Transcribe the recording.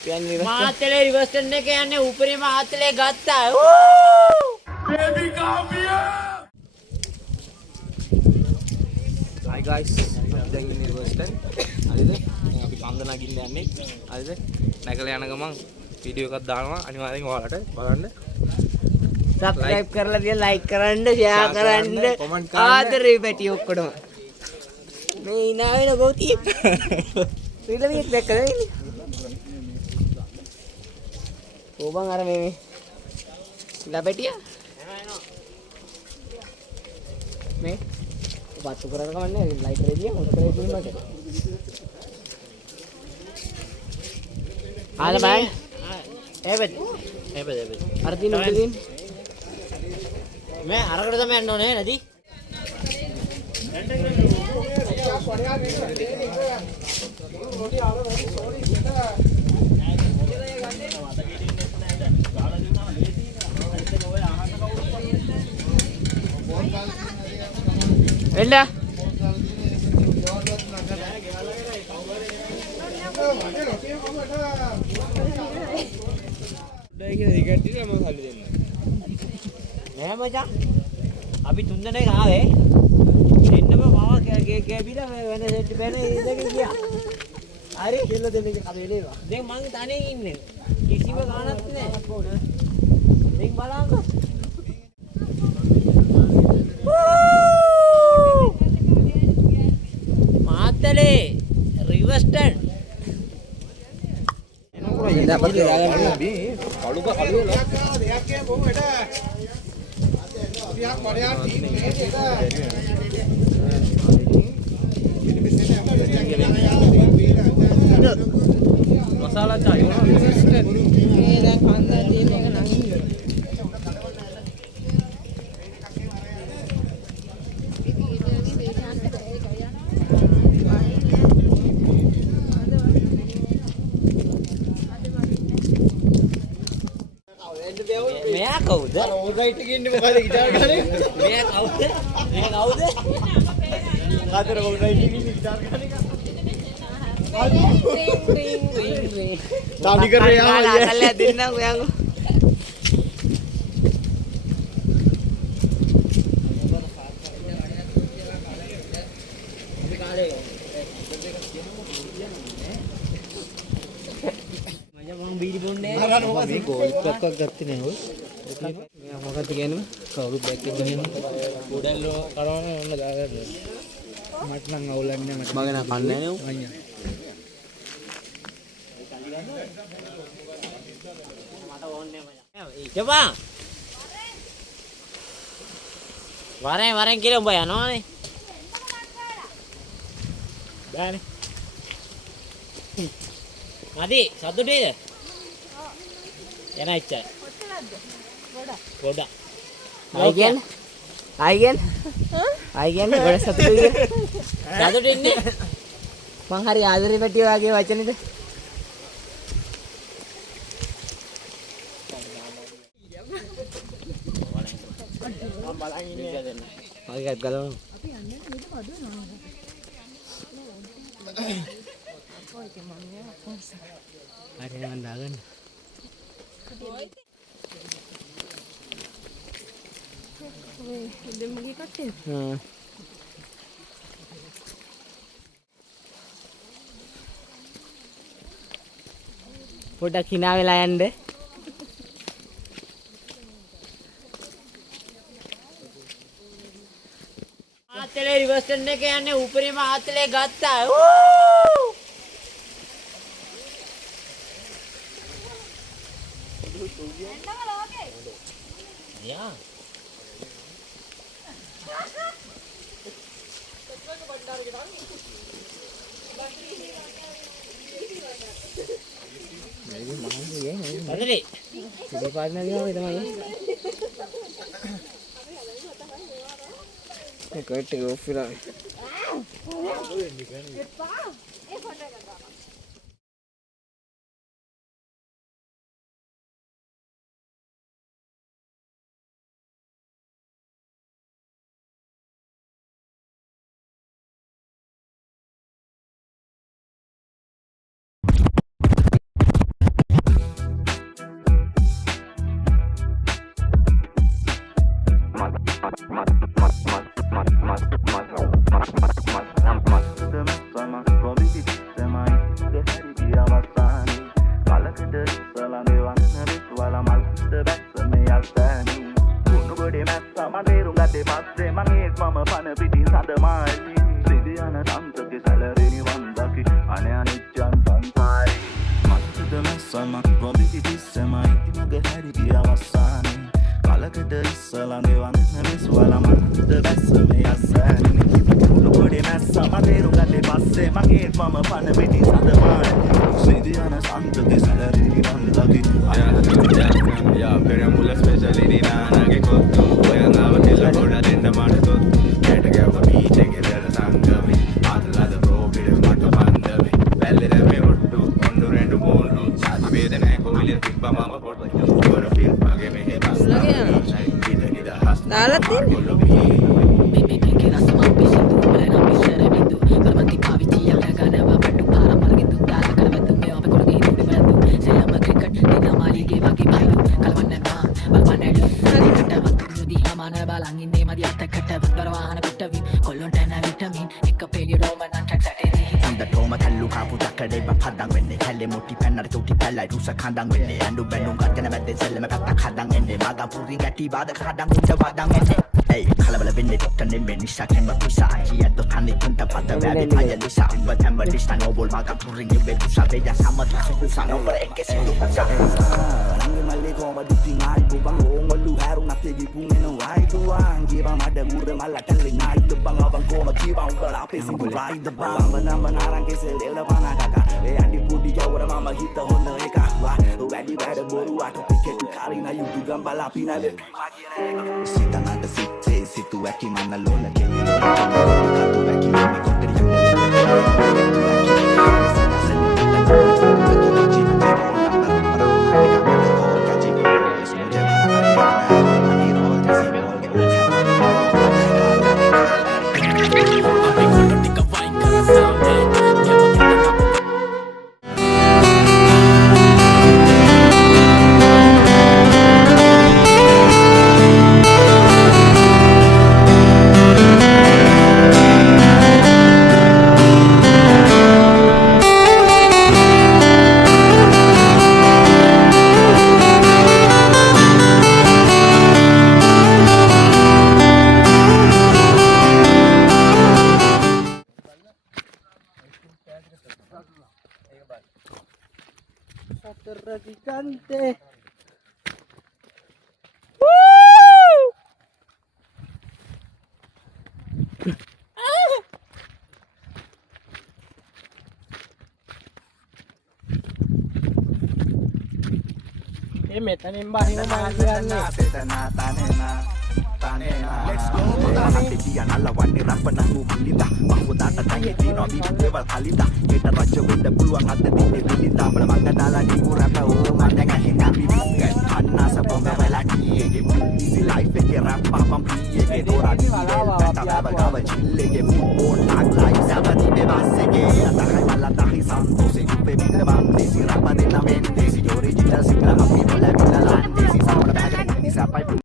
Matale reverse කරන එක යන්නේ උපරිම මාතලේ ගත්තා. Baby Gambia! Hi guys, දැන් ඉන්නේ රිවර්ස්ටන්. හරිද? දැන් අපි කන්ද නගින්න යන්නේ. හරිද? නැගලා යන ගමන් වීඩියෝ එකක් දානවා. අනිවාර්යෙන් ඔයාලට බලන්න. සබ්ස්ක්‍රයිබ් කරලා තියලා ලයික් කරන්න, ෂෙයා කරන්න, comment කරන්න. ආදරේ පැටි ඔක්කොටම. මේ ඉනා වෙන ගෝතිය. රිලවියක් දැක්කද ඉන්නේ? ඕබන් අර මේ ලැබෙටියා මේ පත්තු කරලා කමන්නේ ලයික් කරේ දියා මොකද කරේ දුන්නට ආල බයි එබෙද අර දින උඩ දින මේ අරකට තමයි යන්න ඕනේ නේද එන්න නෑ මචං අපි තුන් දෙනෙක් ආවේ එන්නම මාව කැබිලා වෙන සෙට් බෑන ඉඳගෙන ගියා හරි කෙල්ල දෙන්නෙක් කඩේලේවා දැන් මං තනියෙන් ඉන්නේ කිසිම ගාණක් නෑ දැන් බලන්න Matale Riverston dapat kaya bi kalau gua kalau lah masalah cai ini dan kanda ini kan angin මෙයා කවුද? අර ඕල් රයිට් එකේ ඉන්නේ මොකද ගිටාර ගන්නේ? මෙයා කවුද? මෙයා කවුද? කාටද ඕල් රයිට් එකේ ඉන්නේ ගිටාර ගන්න එක? රින් තාඩි කරේ යාම අසල්ලා දෙන්නම් ඔයංගෝ. මම බීරි බොන්නේ නැහැ. කොල්පක් ගත්තේ නෑ ඔය මෙයා මොකක්ද කියන්නේ කවුරුත් දැක්කේ නෑ උඩල්ලෝ කරවන ඔන්න දාගන්න මට නම් අවුලන්නේ මට මගේ නම් කන්නේ නෑ අයියා මට ඕනේ මචං. ඉතපා. වරෙන් කියලා උඹ යනවානේ. බෑනේ. මදි සතුටේද? එන ඉච්චා. ගොඩක්. ආයිගෙන් ගොඩ සතුටුයි. සතුටින් ඉන්නේ. මං හරි ආදරේ පැටිය වගේ වචනෙට. මම බලන් ඉන්නේ. මගේ ගත් ගලවනවා. අපි යන්නේ මේක බඩ වෙනවා. හරි මන් දාගන්න. දෙමගේ කට්ටිය. පොඩක් hina වෙලා යන්න. මාතලේ රිවර්ස්ටන් එක යන්නේ උපරිම මාතලේ ගත්තා. Yeah. Padahal ini partner dia apa teman? Ini kau itu offer lah. ලස්සම ගොබිති තිස්සමයි මගේ හැරි ගිය අවසානේ කලකට ඉස්සලා ගෙවන්න මෙසුවල මන්ද බැස්ස මේ අස්සන්නේ ලොකඩේ මැස්සා මතේරු ගත්තේ පස්සේ මගේ මම පන පිටි සදමාන සිදියන සන්තකේ salary නන්දකි Ya, pegamos special in Nana Koto. Voy a andar a la hora de la marco. Get a girl for me, take it at a sangami. Adla the rope, it is not a pandemic. Well, it may or two, under and more. Charge me the neck, will it pick my mama for a feel? Give me a bus. දාලා තියෙන්නේ හොඳටම තල්ලු කාපු දකඩේ බපදන් වෙන්නේ හැලේ මොටි පැන්නට තුටි පැලයි රුස කඳන් වෙන්නේ අඬු බැනුම් ගන්න මැද්දේ සෙල්ලම පැත්තක් හදන් එන්නේ මගම් පුරි ගැටි බාද කඩන් උඩ වදන් එන්නේ ඒ කලබල වෙන්නේ ඩොක්ටර් නෙමෙයි නිසා කෙම පිසා කියද්ද කන්නේ කුන්ට පත වැඩි අය නිසා ඔබ තැම්බ ඩිස්ටන් ඕබල් මගම් පුරි නෙවෙයි පුසා වේජා සමත් පුසා නොබර එක්කේ සිදු පුසා රංගේ මල්ලේ කොමඩි තිනායි බොබන් ඕමලු හැරු නැතේ ගිපුන් එනවා යිතුවාන් ගිබා මඩ මුර මල්ලටල්ලේ නායි දබන් අවන් කොම කීවා උඹලා අපේ සිංගු රයිද බං නම්බ නාරංගේ සෙලෙල පනා කකා ඒ අඩි පුඩි ජවර මම හිත හොඳ එක වා වැඩි වැඩ බොරු අට ටිකට් කාරිනා යුතු ගම් බලා පිනා වෙ සිතනට සිත්තේ සිතු වැකි මන්න ලෝල කෙලිලෝ කතු වැකි මම කොටරි Traficante. මෙතනින් බහින මාර්ගය ගන්න. Let's go. Dia nalla wani rapana mulinda. Mahudata tangi dino bidu level kalida. Kita raja benda peluang ada di belinda. Belamanga dala di murata umat dengan hina bibingan. Anna sabonga velaki. Easy life ke rap pam piye ke dora di kata baba gawa chille ke football tag life sabati bebas ke. Atakai mala tahi santo se kupe bidra bande si rapa de la mente si original si la happy bola bila lande si sabra baga ni sapai